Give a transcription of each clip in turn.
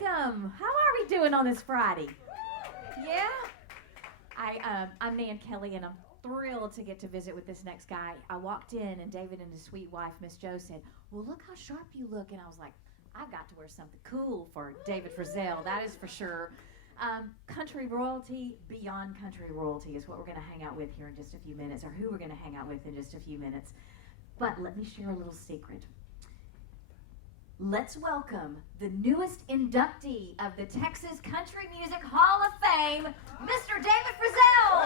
welcome. How are we doing on this Friday? Yeah? I'm Nan Kelly, and I'm thrilled to get to visit with this next guy. I walked in, and David and his sweet wife, Miss Jo, said, well, look how sharp you look. And I was like, I've got to wear something cool for David Frizzell, that is for sure. Country royalty, beyond country royalty is what we're going to hang out with here in just a few minutes, or who we're going to hang out with in just a few minutes. But let me share a little secret. Let's welcome the newest inductee of the Texas Country Music Hall of Fame, Mr. David Frizzell.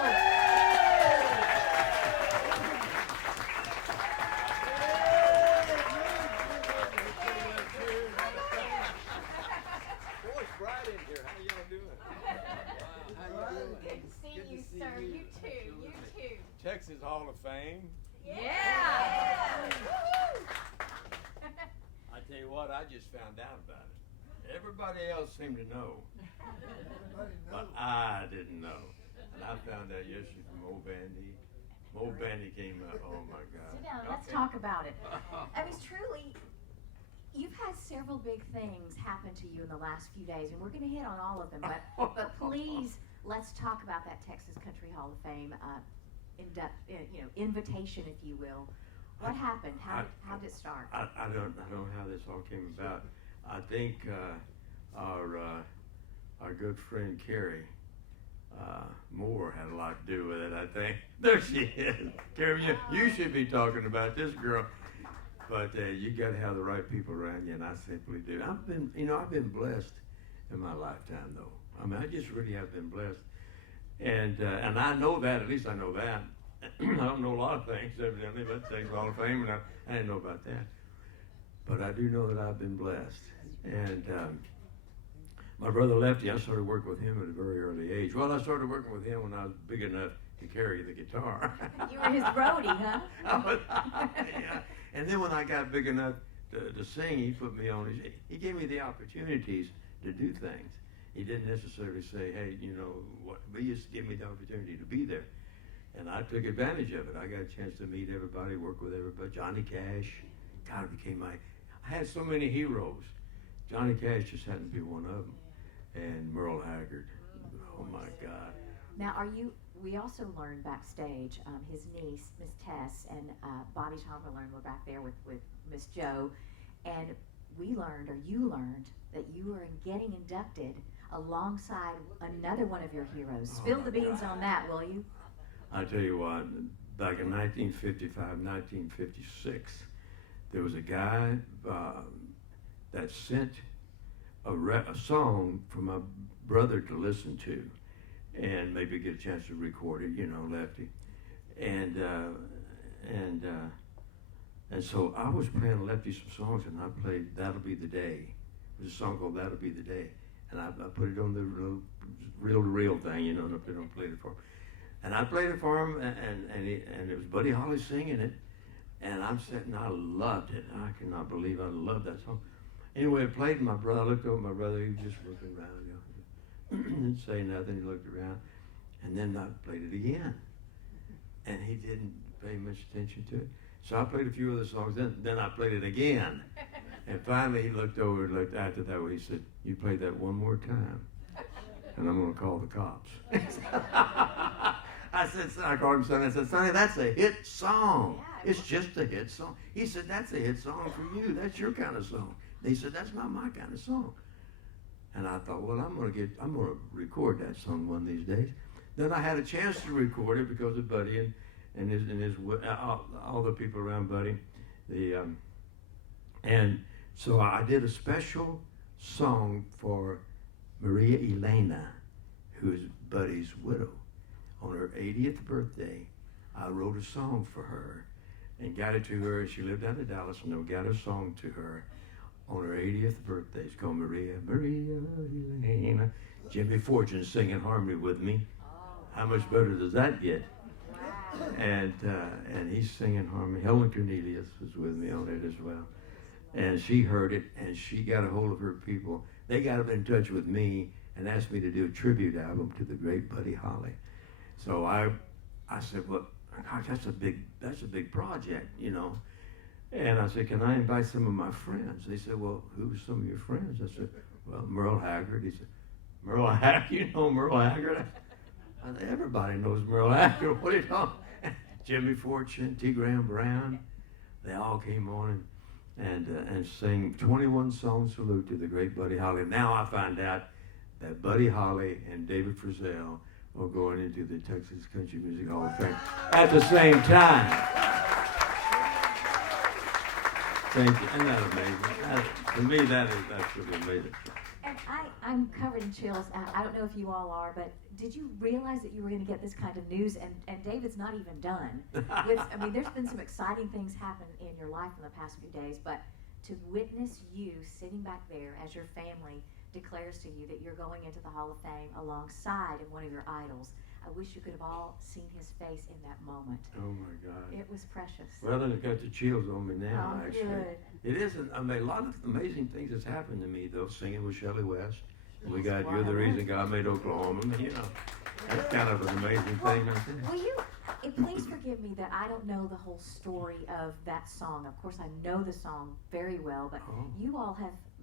Boy, it's bright in here. How y'all doing? Wow, how you doing? Good to see you, sir. You too. You too. Texas Hall of Fame. Yeah. I tell you what, I just found out about it. Everybody else seemed to know, but I didn't know. And I found out yesterday from Old Bandy. Old Bandy came up. Oh my God. Sit down. Let's talk about it. I mean, truly, you've had several big things happen to you in the last few days, and we're going to hit on all of them. But please, let's talk about that Texas Country Hall of Fame invitation, if you will. What happened? How did it start? I don't know how this all came about. I think our good friend Carrie Moore had a lot to do with it. I think there she is. Carrie, you should be talking about this girl. But you got to have the right people around you, and I simply do. I've been blessed in my lifetime, though. I mean, I just really have been blessed, and I know that. At least I know that. I don't know a lot of things, evidently, but Texas Hall of Fame, and I didn't know about that. But I do know that I've been blessed. And my brother Lefty, I started working with him at a very early age. Well, I started working with him when I was big enough to carry the guitar. You were his roadie, huh? Yeah. And then when I got big enough to sing, he put me on he gave me the opportunities to do things. He didn't necessarily say, hey, but he just gave me the opportunity to be there. And I took advantage of it. I got a chance to meet everybody, work with everybody. Johnny Cash, God, became I had so many heroes. Johnny Cash just happened to be one of them. And Merle Haggard. Oh my God. Now, we also learned backstage, his niece, Miss Tess, and Bobby Chamberlain were back there with Miss Jo, and you learned that you were getting inducted alongside another one of your heroes. Spill the beans on that, will you? I tell you what, back in 1955, 1956, there was a guy that sent a song for my brother to listen to and maybe get a chance to record it, Lefty. And so I was playing Lefty some songs, and I played That'll Be the Day. There's a song called That'll Be the Day. And I put it on the reel-to-reel thing, and I played it for him. And I played it for him, and it was Buddy Holly singing it. And I'm sitting, I loved it. I cannot believe I loved that song. Anyway, I played, and I looked over at my brother, he was just looking around, didn't say nothing, he looked around. And then I played it again. And he didn't pay much attention to it. So I played a few other songs, then I played it again. And finally he looked over and looked after that way, he said, you play that one more time, and I'm going to call the cops. I called him Sonny. I said, Sonny, that's a hit song. It's just a hit song. He said, that's a hit song for you. That's your kind of song. He said, that's not my kind of song. And I thought, well, I'm going to record that song one of these days. Then I had a chance to record it because of Buddy and his all the people around Buddy. And so I did a special song for Maria Elena, who is Buddy's widow. On her 80th birthday, I wrote a song for her and got it to her. She lived out of Dallas, and I got a song to her on her 80th birthday. It's called Maria Elena. Jimmy Fortune singing harmony with me. How much better does that get? Wow. And he's singing harmony. Helen Cornelius was with me on it as well. And she heard it, and she got a hold of her people. They got in touch with me and asked me to do a tribute album to the great Buddy Holly. So I said, well, gosh, that's a big project, And I said, can I invite some of my friends? They said, well, who's some of your friends? I said, well, Merle Haggard. He said, Merle Haggard, you know Merle Haggard? I said, everybody knows Merle Haggard. What are you talking? Jimmy Fortune, T. Graham Brown, they all came on and sang 21 song salute to the great Buddy Holly. Now I find out that Buddy Holly and David Frizzell are going into the Texas Country Music Hall of Fame at the same time. Thank you. Isn't that amazing? To me, that's really amazing. And I'm covered in chills. I don't know if you all are, but did you realize that you were going to get this kind of news? And David's not even done. There's been some exciting things happen in your life in the past few days, but to witness you sitting back there as your family declares to you that you're going into the Hall of Fame alongside of one of your idols, I wish you could have all seen his face in that moment. Oh my God. It was precious. Well, then it got the chills on me now, Oh, actually. good. It isn't, a lot of amazing things has happened to me, though, singing with Shelley West. And we got You're the Reason God Made Oklahoma. That's kind of an amazing thing. Will you, please forgive me that I don't know the whole story of that song. Of course, I know the song very well, but you all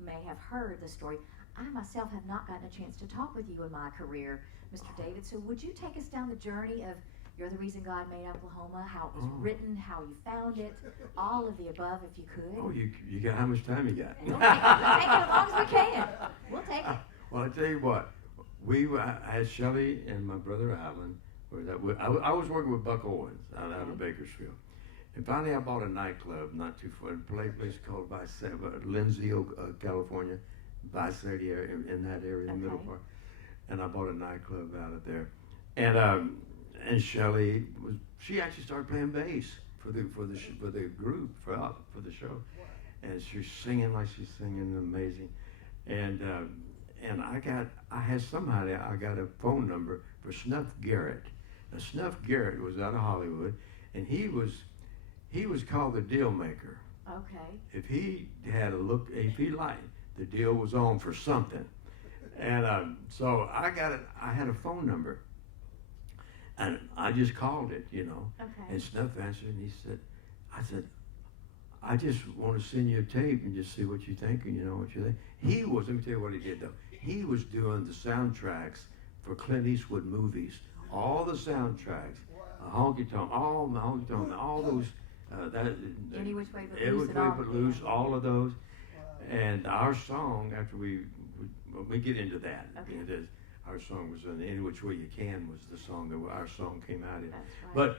may have heard the story. I myself have not gotten a chance to talk with you in my career, Mr. David. So would you take us down the journey of You're the Reason God Made Oklahoma, how it was written, how you found it, all of the above, if you could? Oh, you got, how much time you got? We'll take it as long as we can. We'll take it. Well, I tell you what, I had Shelley and my brother Alan. I was working with Buck Owens out of Bakersfield. And finally I bought a nightclub not too far, a place called Lindsay, California, Visalia area, in that area, in the middle part. And I bought a nightclub out of there. And Shelley she actually started playing bass for the group, for the show. And she's singing like she's singing amazing. And I got a phone number for Snuff Garrett. Now Snuff Garrett was out of Hollywood, and he was called the deal maker. Okay. If he liked, the deal was on for something. And so I had a phone number, and I just called it, Okay. And Snuff answered, and I said, I just want to send you a tape and just see what you think, and what you think. Let me tell you what he did though. He was doing the soundtracks for Clint Eastwood movies, all the soundtracks, Honky Tonk, all those, Any Which Way But Loose, Every Way But Loose, all of those. And our song, after we get into that, Okay. Our song was Any Which Way You Can was the song that our song came out in. That's right.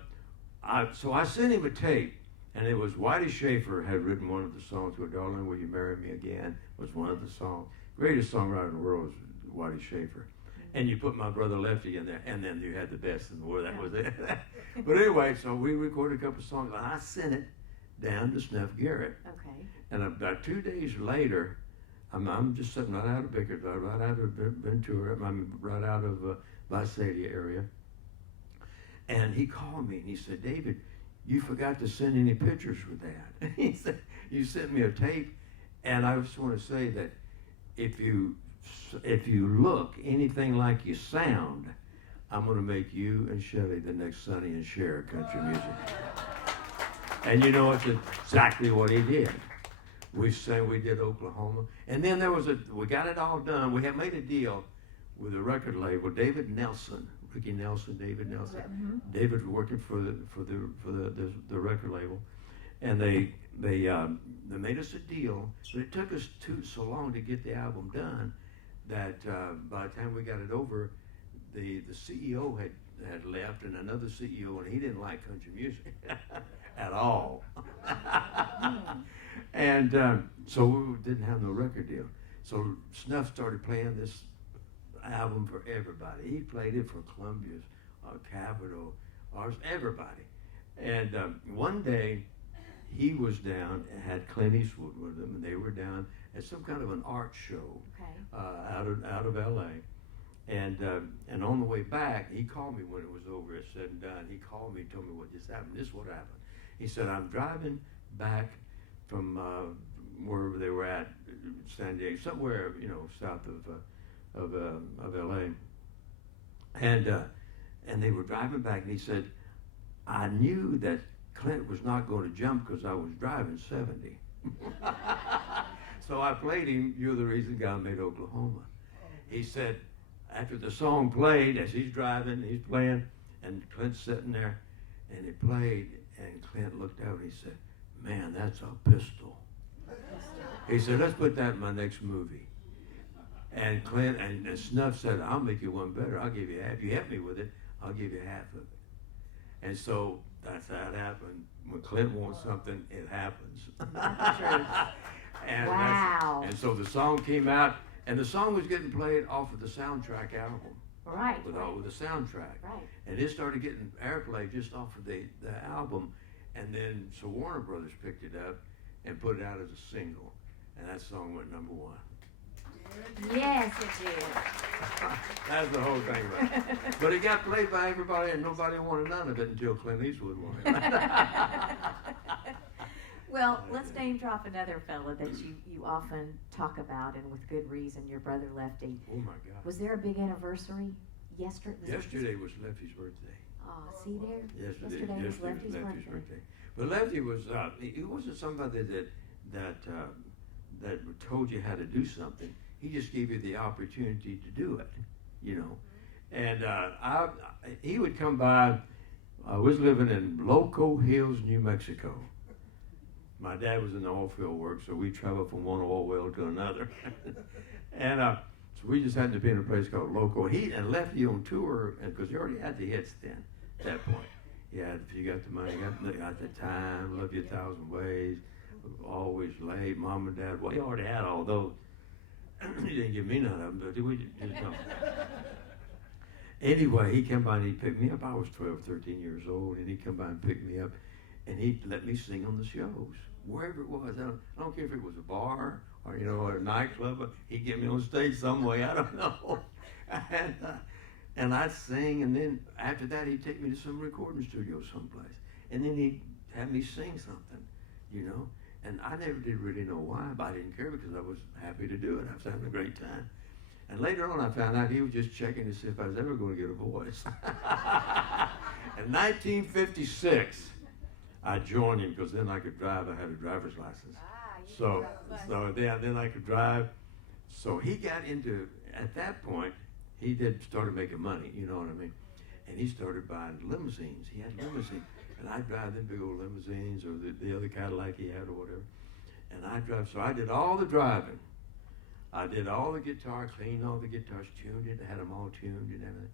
But so I sent him a tape, and it was Whitey Schaefer had written one of the songs. "Go Darling, Will You Marry Me Again" was one of the songs. Greatest songwriter in the world was Whitey Schaefer. And you put my brother Lefty in there, and then you had the best in the world. That was it. But anyway, so we recorded a couple of songs, and I sent it down to Snuff Garrett. Okay. And about 2 days later, I'm just sitting right out of Bakersfield, right out of Ventura, right out of Visalia area. And he called me and he said, "David, you forgot to send any pictures with that." He said, "You sent me a tape." And I just want to say that if you look anything like you sound, I'm going to make you and Shelley the next Sonny and Cher country music. And it's exactly what he did. We did Oklahoma. And then we got it all done. We had made a deal with a record label, David Nelson, David Nelson. Mm-hmm. David was working for the record label. And they made us a deal, but it took us so long to get the album done that by the time we got it over, the CEO had left, and another CEO, and he didn't like country music at all. And so we didn't have no record deal. So Snuff started playing this album for everybody. He played it for Columbia's, Capitol, ours, everybody. And one day, he was down and had Clint Eastwood with him, and they were down at some kind of an art show out of L.A. And on the way back, he called me when it was over, it's said and done. He called me and told me what just happened. This is what happened. He said, "I'm driving back from wherever they were at, San Diego, somewhere south of L.A. And they were driving back, and he said, I knew that Clint was not going to jump because I was driving 70. So I played him, You're the Reason God Made Oklahoma. He said, after the song played, as he's driving, he's playing, and Clint's sitting there, and he played, and Clint looked out and he said, man, that's a pistol. He said, let's put that in my next movie. And Clint and Snuff said, I'll make you one better. I'll give you half. If you help me with it, I'll give you half of it. And so that's how it happened. When Clint wants something, it happens. And wow. And so the song came out, and the song was getting played off of the soundtrack album. Right. With the soundtrack. Right. And it started getting airplay just off of the album. And then, so Warner Brothers picked it up and put it out as a single. And that song went #1. Yes, it did. That's the whole thing, right? But it got played by everybody, and nobody wanted none of it until Clint Eastwood wanted it. Well, let's name drop another fella that you often talk about, and with good reason, your brother Lefty. Oh my God. Was there a big anniversary yesterday? Yesterday was Lefty's birthday. Oh, see there? Yesterday was Lefty's birthday. But Lefty was, he wasn't somebody that told you how to do something. He just gave you the opportunity to do it, you know. And he would come by. I was living in Loco Hills, New Mexico. My dad was in the oil field work, so we traveled from one oil well to another. And so we just happened to be in a place called Loco. He and Lefty on tour, because he already had the hits then, at that point. Yeah, if you got the money, got the time, love you 1,000 ways, always late, mom and dad. Well, he already had all those. He didn't give me none of them, but we just know. Anyway, he came by and he picked me up. I was 12, 13 years old, and he come by and picked me up, and he let me sing on the shows, wherever it was. I don't care if it was a bar or, you know, or a nightclub. He'd get me on stage some way. I don't know. And I'd sing, and then after that, he'd take me to some recording studio someplace, and then he'd have me sing something, you know. And I never did really know why, but I didn't care because I was happy to do it. I was having a great time. And later on, I found out he was just checking to see if I was ever going to get a voice. In 1956, I joined him because then I could drive. I had a driver's license. So then I could drive. So he got into, at that point, he started making money, you know what I mean? And he started buying limousines. He had limousines. And I'd drive them big old limousines or the other Cadillac he had or whatever. And I'd drive. So I did all the driving. I did all the guitar, cleaned all the guitars, tuned it, had them all tuned and everything.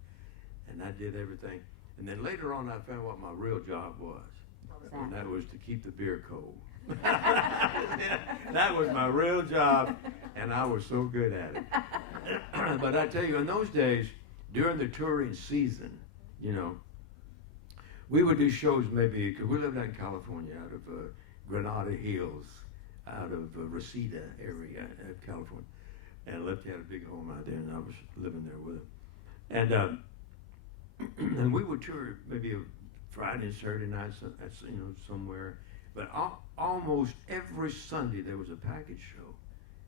And I did everything. And then later on, I found what my real job was. What was that? And that was to keep the beer cold. That was my real job, and I was so good at it. But I tell you, in those days, during the touring season, you know, we would do shows maybe, because we lived out in California, out of Granada Hills, out of Reseda area of California. And Lefty had a big home out there, and I was living there with him. And we would tour maybe a Friday and Saturday night, you know, somewhere. But almost every Sunday there was a package show.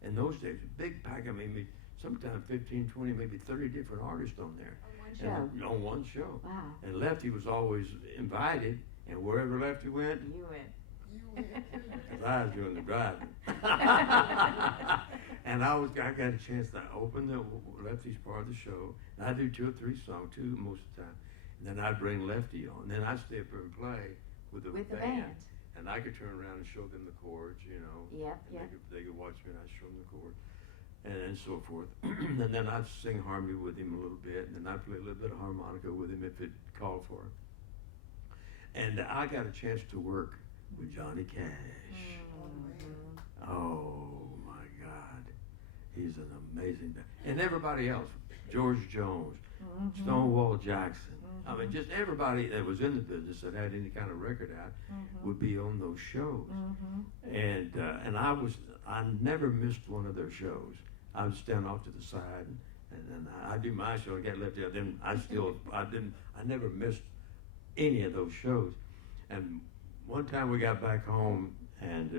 In those days, a big package, I mean, sometimes 15, 20, maybe 30 different artists on there. On one show. Wow. And Lefty was always invited, and wherever Lefty went, You went. because I was doing the driving. And I got a chance to open the Lefty's part of the show. And I'd do 2 or 3 songs, 2 most of the time. And then I'd bring Lefty on. And then I'd stay up there and play with the band. And I could turn around and show them the chords, you know. Yep. They could watch me and I'd show them the chords. And so forth. And then I'd sing harmony with him a little bit, and then I'd play a little bit of harmonica with him if it called for it. And I got a chance to work with Johnny Cash. Mm-hmm. Oh my God, he's an amazing guy. And everybody else, George Jones, Mm-hmm. Stonewall Jackson. Mm-hmm. I mean, just everybody that was in the business that had any kind of record out would be on those shows. Mm-hmm. And I never missed one of their shows. I would stand off to the side, and then I'd do my show and get left there. Then I never missed any of those shows. And one time we got back home, and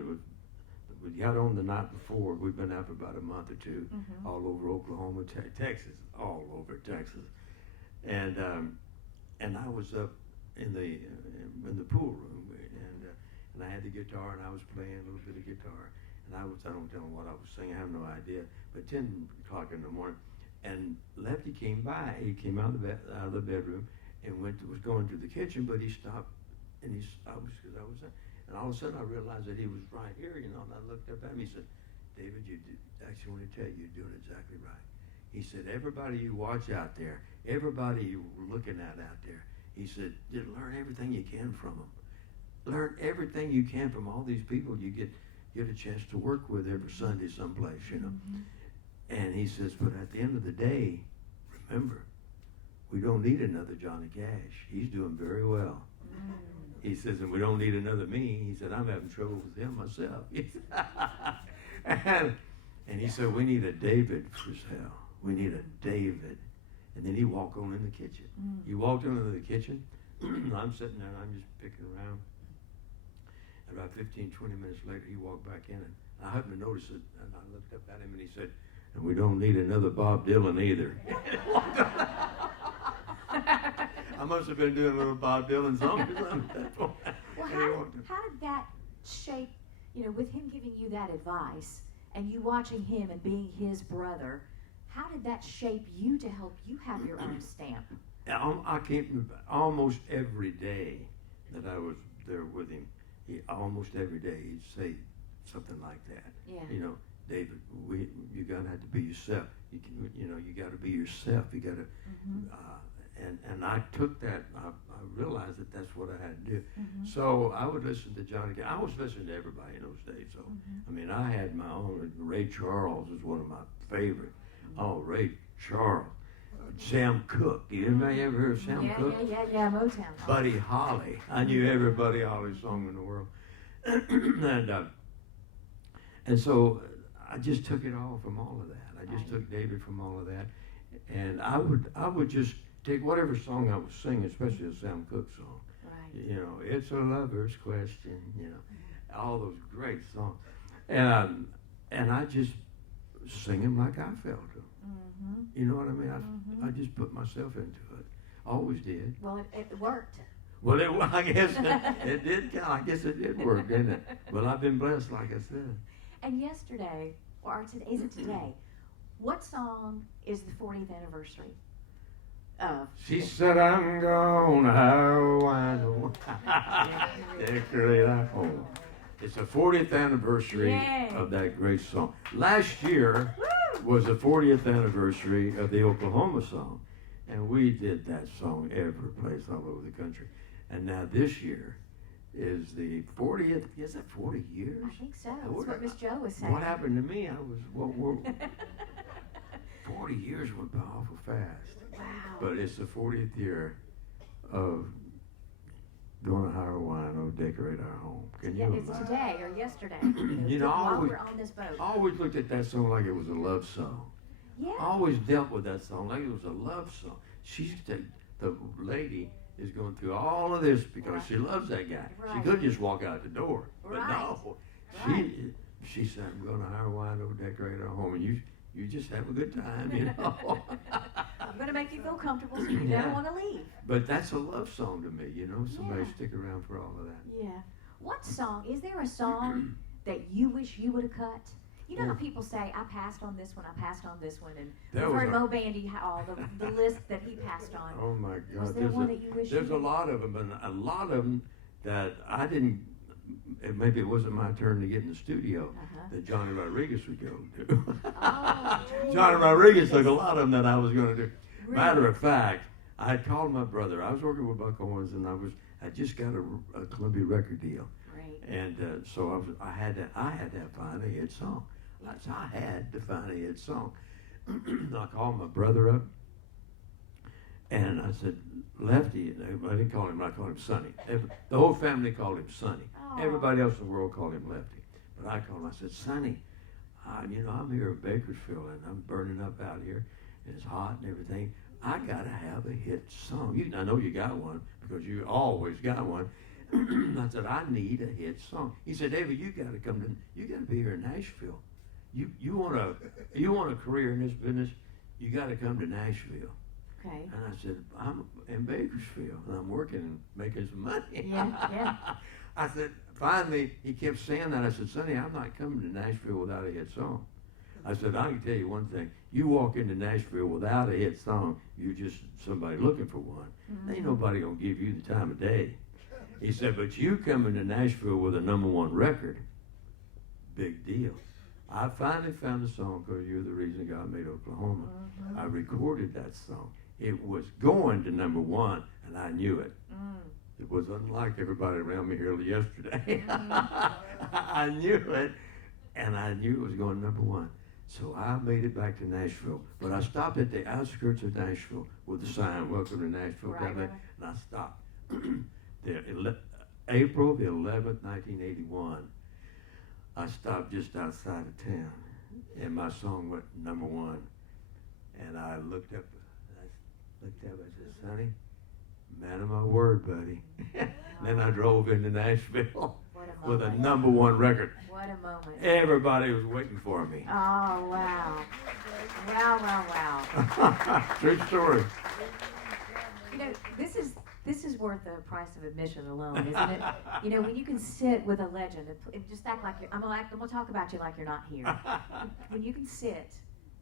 we got on the night before. We'd been out for about a month or 2, all over Oklahoma, Texas, all over Texas. And I was up in the pool room, and I had the guitar, and I was playing a little bit of guitar. and I don't tell him what I was singing. I have no idea. But 10 o'clock in the morning, and Lefty came by. He came out of the bedroom and was going to the kitchen, but he stopped, and and all of a sudden I realized that he was right here, and I looked up at him. He said, "David, actually want to tell you, you're doing exactly right." He said, "Everybody you watch out there, everybody you're looking at out there," he said, "just learn everything you can from them. Learn everything you can from all these people you get a chance to work with every Sunday someplace, you know." Mm-hmm. And he says, "But at the end of the day, remember, we don't need another Johnny Cash. He's doing very well." Mm. He says, "And we don't need another me." He said, "I'm having trouble with him myself." and he said, "We need a David Frizzell. We need a David." And then he walked on in the kitchen. Mm. He walked on into the kitchen. I'm sitting there and I'm just picking around. And about 15, 20 minutes later, he walked back in, and I happened to notice it, and I looked up at him, and he said, "And we don't need another Bob Dylan either." I must have been doing a little Bob Dylan song at that point. Well, how did that shape, with him giving you that advice, and you watching him and being his brother, how did that shape you to help you have your own stamp? I came almost every day that I was there with him. Almost every day he'd say something like that. Yeah. "David, you gotta have to be yourself. You gotta be yourself. You gotta." Mm-hmm. And I took that. I realized that that's what I had to do. Mm-hmm. So I would listen to Johnny Cash. I was listening to everybody in those days. So I mean, I had my own. Ray Charles is one of my favorite. Mm-hmm. Oh, Ray Charles. Sam Cooke. Anybody ever heard of Sam Cooke? Yeah, Motown. Buddy Holly. I knew every Buddy Holly song in the world. and so I just took it all from all of that. I just took David from all of that. And I would just take whatever song I was singing, especially a Sam Cooke song. Right. "It's a Lover's Question," all those great songs. And I just sing them like I felt them. Mm-hmm. You know what I mean? I just put myself into it. Always did. Well, it worked. Well, I guess it did. I guess it did work, didn't it? Well, I've been blessed, like I said. And yesterday, is it today? What song is the 40th anniversary of? She said, "I'm gonna have wine, decorate our home." It's the 40th anniversary of that great song. Last year was the 40th anniversary of the Oklahoma song. And we did that song every place all over the country. And now this year is the 40th. Is that 40 years? I think so. That's what Miss Jo was saying. What happened to me? 40 years went by awful fast. Wow. But it's the 40th year of "Gonna Hire Wine, Decorate Our Home." Can you imagine? It's today or yesterday. While we're on this boat. I always looked at that song like it was a love song. Yeah. I always dealt with that song like it was a love song. The lady is going through all of this because she loves that guy. Right. She could just walk out the door, but no. Right. She said, "I'm going to hire wine, decorate our home, and you just have a good time, I'm going to make you feel comfortable, so you never want to leave." But that's a love song to me, Somebody stick around for all of that. Yeah. What song? Is there a song that you wish you would have cut? You know how people say, "I passed on this one, I passed on this one," and we've heard Mo Bandy, all the list that he passed on. Oh my God! Was there one that you wish? There's a lot of them, and a lot of them that I didn't. Maybe it wasn't my turn to get in the studio. That Johnny Rodriguez would go to. Oh, Johnny Rodriguez took a lot of them that I was going to do. Really? Matter of fact, I had called my brother. I was working with Buck Owens, and I just got a Columbia record deal. Right. And so I had to find a hit song. So I had to find a hit song. I called my brother up, and I said, "Lefty," I didn't call him, I called him Sonny. The whole family called him Sonny. Oh. Everybody else in the world called him Lefty. But I called him, I said, "Sonny, I'm here in Bakersfield, and I'm burning up out here, and it's hot and everything. I got to have a hit song. I know you got one, because you always got one." I said, "I need a hit song." He said, "David, you got to be here in Nashville. You want a career in this business, you got to come to Nashville." Okay. And I said, "I'm in Bakersfield, and I'm working and making some money." Yeah. I said, finally, he kept saying that. I said, Sonny, I'm not coming to Nashville without a hit song. I said, I can tell you one thing. You walk into Nashville without a hit song, you're just somebody looking for one. Mm-hmm. Ain't nobody going to give you the time of day. He said, but you coming to Nashville with a #1 record, big deal. I finally found the song because you're the reason God made Oklahoma. Mm-hmm. I recorded that song. It was going to #1, and I knew it. Mm. It was unlike everybody around me here yesterday. Mm-hmm. I knew it, and I knew it was going #1. So I made it back to Nashville. But I stopped at the outskirts of Nashville with the sign, Welcome to Nashville, Right. and I stopped. April the 11th, 1981, I stopped just outside of town, and my song went #1. And I looked up, I said, Sonny, man of my word, buddy. Then I drove into Nashville with a #1 record. What a moment. Everybody was waiting for me. Oh, wow. Wow. True story. You know, this is worth the price of admission alone, isn't it? You know, when you can sit with a legend and just act like I'm gonna talk about you like you're not here. When you can sit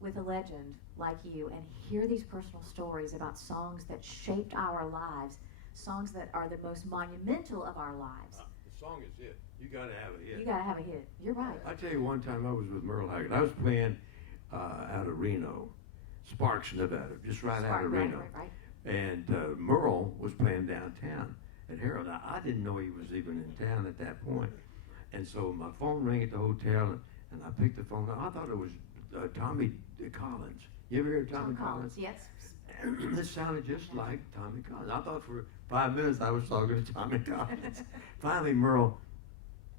with a legend like you and hear these personal stories about songs that shaped our lives, songs that are the most monumental of our lives. The song is it. You got to have a hit. You gotta have a hit. You're right. I tell you, one time I was with Merle Haggard. I was playing out of Reno, Sparks, Nevada, just right out of Reno. Right. And Merle was playing downtown at Harold. I didn't know he was even in town at that point. And so my phone rang at the hotel, and I picked the phone up. I thought it was Tommy Collins. You ever hear of Tommy Collins? Yes. And this sounded just like Tommy Collins. I thought for 5 minutes I was talking to Tommy Collins. Finally, Merle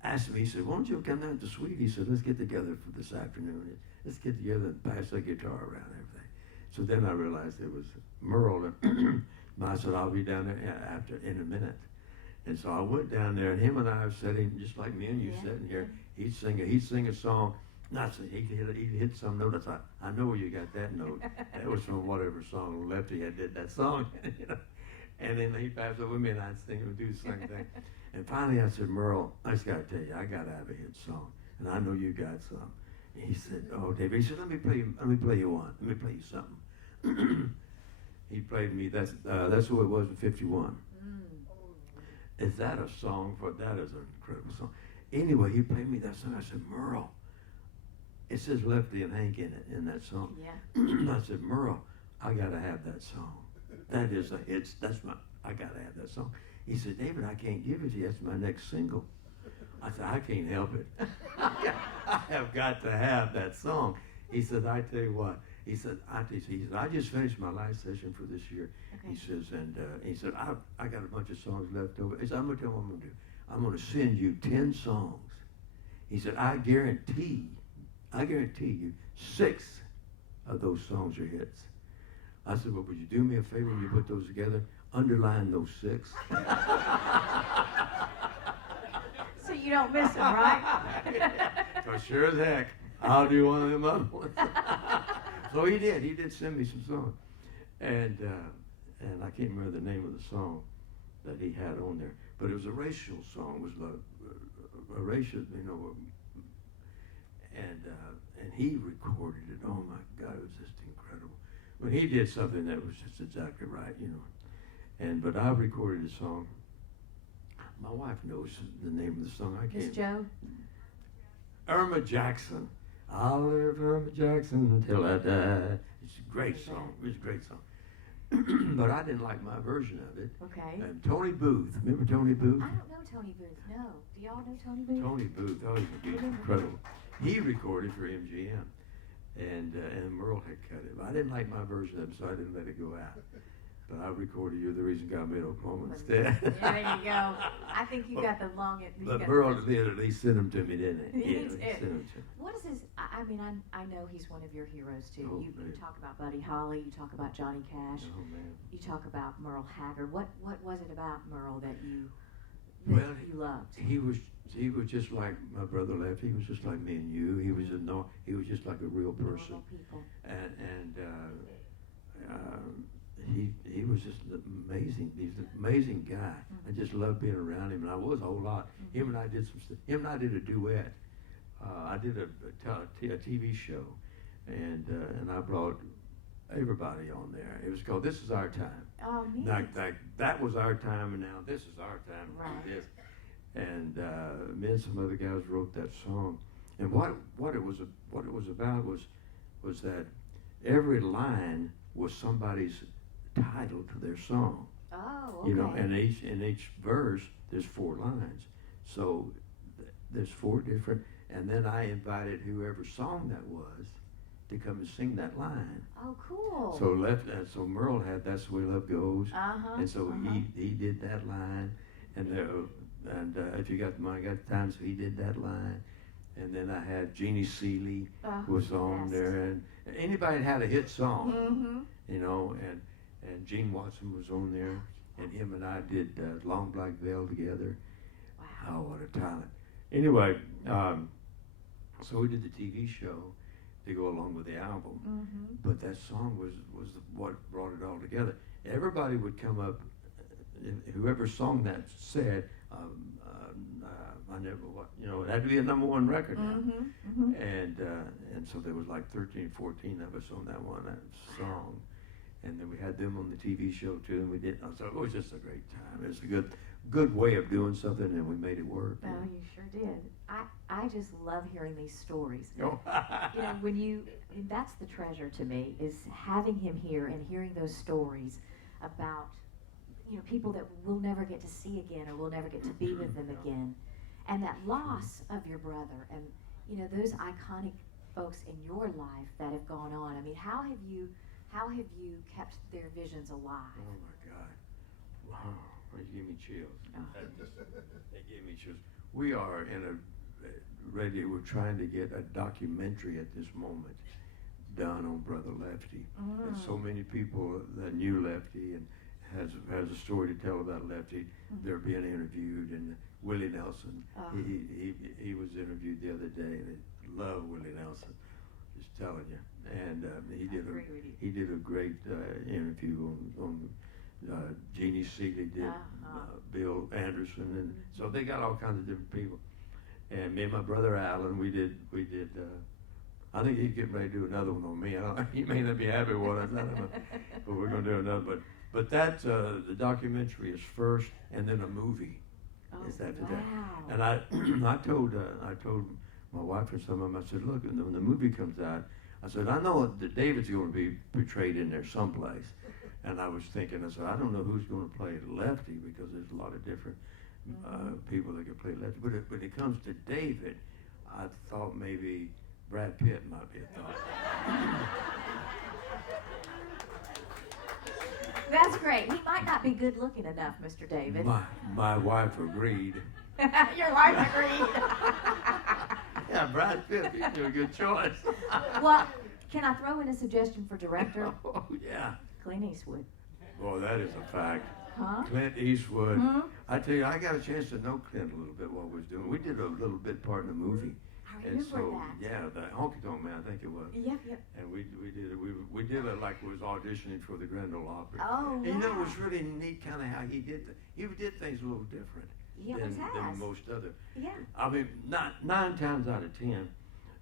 asked me, he said, why don't you come down to the suite? He said, let's get together for this afternoon. Let's get together and pass the guitar around and everything. So then I realized it was Merle. And I said, I'll be down there in a minute. And so I went down there, and him and I were sitting just like me and you sitting here. He'd sing a song. Not so he'd hit some note. I thought, I know where you got that note. That was from whatever song Lefty had did that song. You know? And then he'd pass over me, and I'd sing and do the same thing. And finally I said, Merle, I just got to tell you, I got to have a hit song. And I know you got some. And he said, oh, David. He said, let me play you one. Let me play you something. He played me, that's who it was in 51. Is that a song that is an incredible song. Anyway, he played me that song. I said, Merle, it says Lefty and Hank in that song. Yeah. I said, Merle, I gotta have that song. That is a hit. I gotta have that song. He said, David, I can't give it to you. That's my next single. I said, I can't help it. I have got to have that song. He said, I tell you what. He said, I just finished my live session for this year. Okay. He says, and he said, I got a bunch of songs left over. He said, I'm gonna tell you what I'm gonna do. I'm gonna send you 10 songs. He said, I guarantee you 6 of those songs are hits. I said, well, would you do me a favor when you put those together? Underline those 6. So you don't miss them, right? So sure as heck, I'll do one of them other ones. So he did. He did send me some songs. And I can't remember the name of the song that he had on there. But it was a racial song. It was a racial, and he recorded it. Oh my God, it was just incredible. But he did something that was just exactly right, but I recorded a song. My wife knows the name of the song. I can't. Miss Joe? Irma Jackson. I'll live Irma Jackson until I die. It's a great song. It's a great song. But I didn't like my version of it. Okay. And Tony Booth. Remember Tony Booth? I don't know Tony Booth. No. Do y'all know Tony Booth? Tony Booth. Oh, he's incredible. He recorded for MGM. And Merle had cut it. I didn't like my version of it, so I didn't let it go out. But I recorded You're the Reason God Made Oklahoma instead. There you go. I think you got the longest. But Merle did at least send them to me, didn't he? He Yeah, did. he sent them to me. What is his? I mean, I know he's one of your heroes too. Oh, you man. talk about Buddy Holly. You talk about Johnny Cash. Oh, man. You talk about Merle Haggard. What was it about Merle that you loved? He was just like my brother Lefty. He was just like me and you. He was he was just like a real person. Normal people. he was just amazing. He's an amazing guy. I just loved being around him, and I was a whole lot. Him and I did some stuff. Him and I did a duet. I did a TV show, and I brought everybody on there. It was called "This Is Our Time." Oh, neat. That was our time, and now this is our time. Right. This. And me and some other guys wrote that song. And what it was about was that every line was somebody's title to their song. Oh, okay. You know, and in each verse there's 4 lines. So there's 4 different. And then I invited whoever song that was to come and sing that line. Oh, cool. So Merle had "That's the Way Love Goes," and so he did that line, and if you got the money, got the time, so he did that line, and then I had Jeannie Seeley was on there, and anybody had a hit song, you know, and Gene Watson was on there, and him and I did "Long Black Veil" together. Wow! Oh, what a talent! Anyway, so we did the TV show to go along with the album, but that song was what brought it all together. Everybody would come up, whoever song that said, I never, you know, it had to be a #1 record now. And so there was like 13, 14 of us on that song, and then we had them on the TV show too, and we did. So it was just a great time. It was a good way of doing something, and we made it work. Oh, you sure did. I just love hearing these stories. Oh. You know, that's the treasure to me, is having him here and hearing those stories about, you know, people that we'll never get to see again, or we'll never get to be with them again. And that loss of your brother, and, you know, those iconic folks in your life that have gone on. I mean, how have you kept their visions alive? Oh my God. Wow. They give me chills. Oh. They give me chills. We are we're trying to get a documentary at this moment done on Brother Lefty. And so many people that knew Lefty and has a story to tell about Lefty. They're being interviewed, and Willie Nelson, he was interviewed the other day. They love Willie Nelson, just telling you. And he did a great interview on Jeannie Seeley did, Bill Anderson, and so they got all kinds of different people. And me and my brother Alan, we did. I think he's getting ready to do another one on me. He may not be happy with what I don't know, but we're going to do another. But that the documentary is first, and then a movie is after that. And I told my wife and some of them, I said, look, when the movie comes out, I said, I know that David's going to be portrayed in there someplace. And I was thinking, I said, I don't know who's going to play Lefty, because there's a lot of different people that can play Lefty. But when it comes to David, I thought maybe Brad Pitt might be a thought. That's great. He might not be good looking enough, Mr. David. My wife agreed. Your wife agreed. Yeah, Brad Pitt, he's a good choice. Well, can I throw in a suggestion for director? Oh, yeah. Clint Eastwood. Well, that is a fact. Huh? Clint Eastwood. I tell you, I got a chance to know Clint a little bit while we was doing. We did a little bit part in the movie. I remember that. Yeah, the Honky Tonk Man, I think it was. Yep. And we did it like we was auditioning for the Grand Ole Opry. Oh, and you know, it was really neat kind of how he did he did things a little different than most other. Yeah. I mean, 9 times out of 10,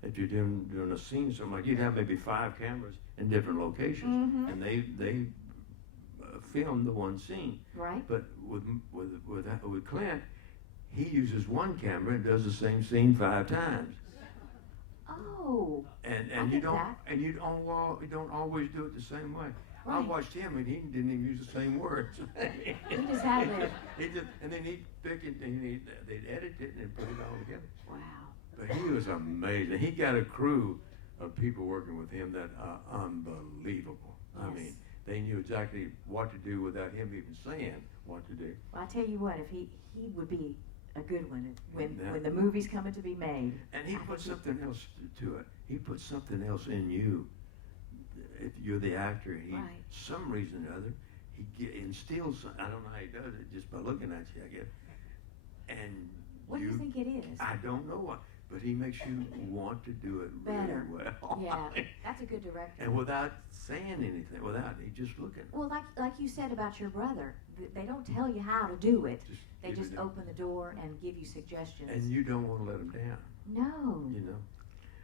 if you're doing a scene, something like, you'd have maybe 5 cameras in different locations, and they film the one scene. Right. But with Clint, he uses one camera and does the same scene 5 times. Oh. And you don't always do it the same way. Right. I watched him, and he didn't even use the same words. He just had it. And then he'd pick it, and they'd edit it and put it all together. Wow. But he was amazing. He got a crew of people working with him that are unbelievable. Yes. I mean, they knew exactly what to do without him even saying what to do. Well, I tell you what, if he would be a good one when the movie's coming to be made. And he put something else to it. He put something else in you. If you're the actor, some reason or other, he instills. I don't know how he does it, just by looking at you, I guess. And what do you think it is? I don't know what. but he makes you want to do it Better. really well. Yeah, that's a good director. And without saying anything, without he just looking. Well, like you said about your brother, they don't tell you how to do it. They give just it open the door and give you suggestions. And you don't want to let them down. No. You know.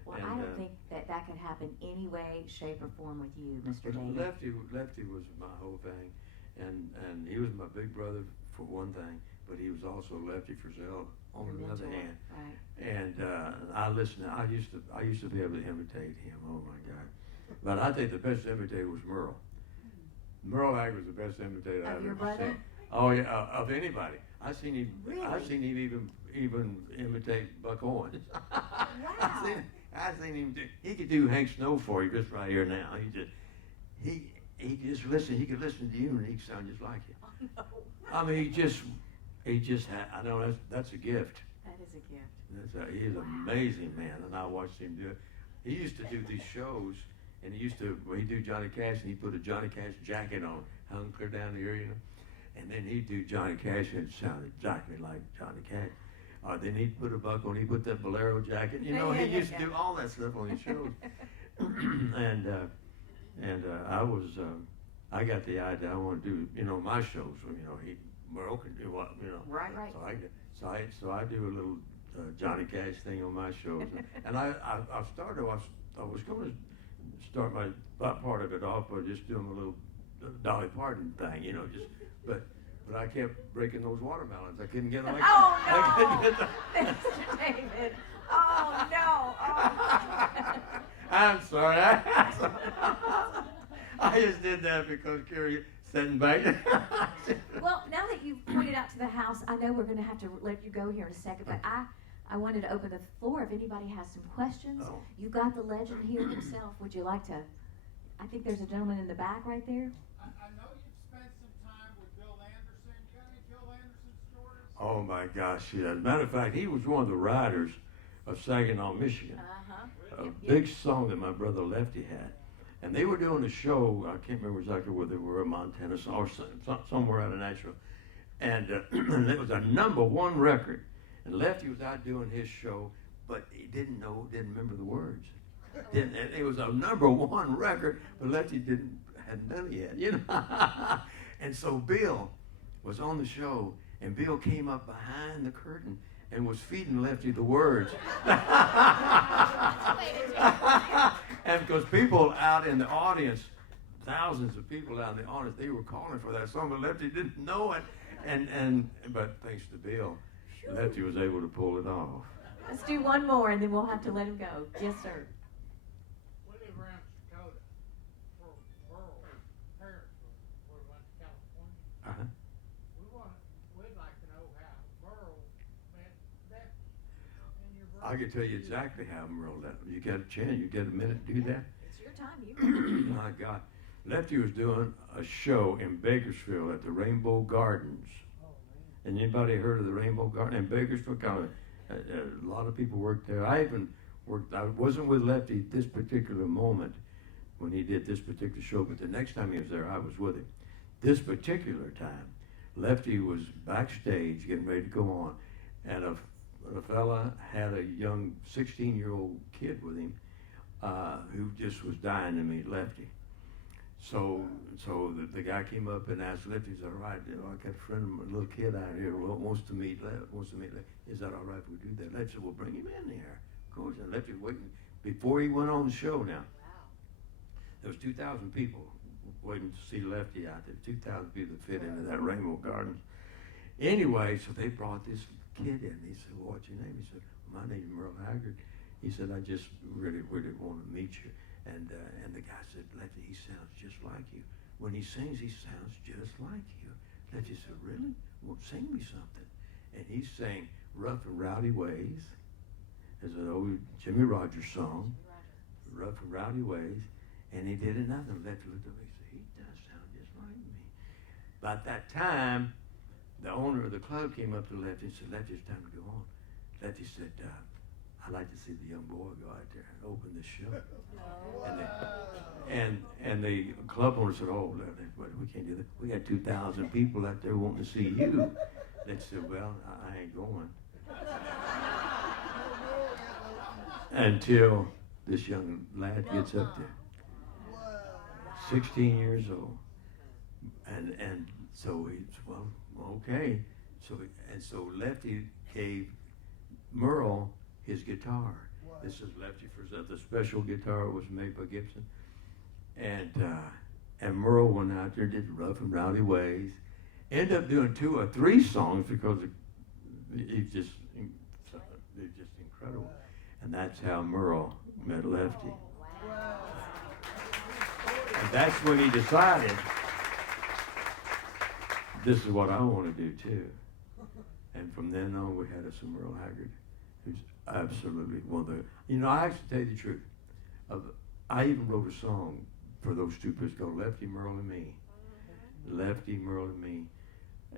Well, And, I don't think that could happen any way, shape, or form with you, Mr. David. Lefty was my whole thing, and he was my big brother for one thing, but he was also Lefty Frizzell on Your the other mentor, hand. right. And I listened. I used to be able to imitate him. Oh my God! But I think the best imitator was Merle. Merle Haggard was the best imitator I've Of your ever brother? seen. Oh yeah, of anybody. I seen him. Really? I seen him even imitate Buck Owens. Wow. I seen him do. He could do Hank Snow for you just right here now. He just listen. He could listen to you and he could sound just like you. Oh, no. I mean, he just had. I know that's a gift. That is a gift. He's an amazing man, and I watched him do it. He used to do these shows, and he'd do Johnny Cash, and he'd put a Johnny Cash jacket on, hung clear down the ear, you know. And then he'd do Johnny Cash, and it sounded exactly like Johnny Cash. Then he'd put a buck on, he'd put that bolero jacket. You know, he used to do all that stuff on his shows. I got the idea I want to do, you know, my shows. You know, Merle can do what, you know. Right. So I do a little Johnny Cash thing on my shows, and I was going to start my part of it off by just doing a little Dolly Parton thing, you know, but I kept breaking those watermelons. I couldn't get them. Oh no, I couldn't get them. Mr. David. Oh no. Oh. I'm sorry. I just did that because Carrie sitting back. Well, now that you've pointed out to the house, I know we're going to have to let you go here in a second, but I wanted to open the floor if anybody has some questions. Oh. You got the legend here himself. Would you like to? I think there's a gentleman in the back right there. I know you've spent some time with Bill Anderson. You got any Bill Anderson stories? Oh my gosh, yeah. As a matter of fact, he was one of the writers of Saginaw, Michigan. Uh-huh. A big song that my brother Lefty had. And they were doing a show, I can't remember exactly where they were, in Montana or somewhere out of Nashville. And it was a #1 record. And Lefty was out doing his show, but he didn't remember the words. It was a #1 record, but Lefty hadn't done it yet, you know. And so Bill was on the show, and Bill came up behind the curtain and was feeding Lefty the words. And because people out in the audience, thousands of people out in the audience, they were calling for that song, but Lefty didn't know it. But thanks to Bill, Lefty was able to pull it off. Let's do one more, and then we'll have to let him go. Yes, sir. We live around Dakota, where Merle's parents went to California. Uh-huh. We'd like to know how Merle met Lefty and your brother. I can tell you exactly how Merle left. You got a chance, you get a minute to do that? It's your time. You. My God. Lefty was doing a show in Bakersfield at the Rainbow Gardens. And anybody heard of the Rainbow Garden in Bakersfield? A lot of people worked there. I wasn't with Lefty at this particular moment when he did this particular show, but the next time he was there, I was with him. This particular time, Lefty was backstage getting ready to go on, and a fella had a young 16-year-old kid with him who just was dying to meet Lefty. So the guy came up and asked Lefty, he said, all right, I got a friend, a little kid out here who wants to meet Lefty. Is that all right if we do that? Lefty said, well, bring him in here. Of course, and Lefty was waiting before he went on the show now. Wow. There was 2,000 people waiting to see Lefty out there. 2,000 people that fit into that Rainbow Gardens. Anyway, so they brought this kid in. He said, well, what's your name? He said, well, my name's Merle Haggard. He said, I just really want to meet you. And the guy said, Lefty, he sounds just like you. When he sings, he sounds just like you. Lefty said, really? Well, sing me something. And he sang Rough and Rowdy Ways. There's an old Jimmy Rogers song, Rough and Rowdy Ways. And he did another. Lefty looked up and he said, he does sound just like me. About that time, the owner of the club came up to Lefty and said, Lefty, it's time to go on. Lefty said, I'd like to see the young boy go out there and open the show. And the club owner said, oh, we can't do that. We got 2,000 people out there wanting to see you. They said, well, I ain't going. until this young lad gets up there, 16 years old, and so he's, well, okay, so Lefty gave Merle his guitar. This is Lefty Frizzell. The special guitar was made by Gibson, and Merle went out there, did Rough and Rowdy Ways, ended up doing 2 or 3 songs because he's just incredible, and that's how Merle met Lefty. And that's when he decided, this is what I want to do too. And from then on, we had us a Merle Haggard, who's absolutely one of the, I actually tell you the truth. I even wrote a song for those 2 people called Lefty, Merle, and Me. Lefty, Merle, and Me.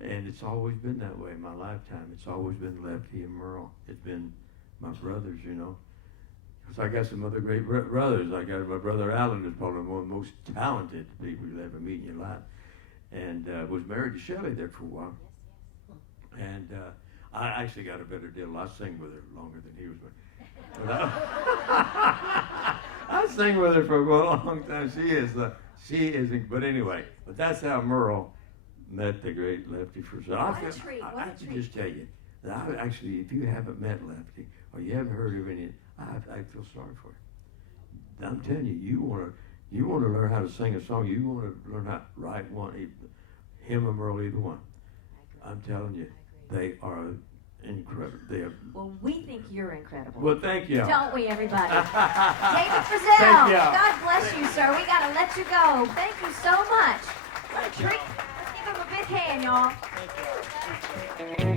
And it's always been that way in my lifetime. It's always been Lefty and Merle. It's been my brothers, Because I got some other great brothers. I got my brother Alan, is probably one of the most talented people you'll ever meet in your life. And was married to Shelley there for a while. And I actually got a better deal. I sang with her longer than he was with. But I sang with her for a long time. She is, but anyway, but that's how Merle met the great Lefty Frizzell. I have to just tell you that actually, if you haven't met Lefty or you haven't heard of any, I feel sorry for you. I'm telling you, you want to learn how to sing a song. You want to learn how to write one, him or Merle, either one. I'm telling you, they are incredible. Well, we think you're incredible. Well, thank you. Don't we, everybody? David Frizzell, Thank you. God bless you, sir. We got to let you go. Thank you so much. Let's give him a big hand, y'all. Thank you.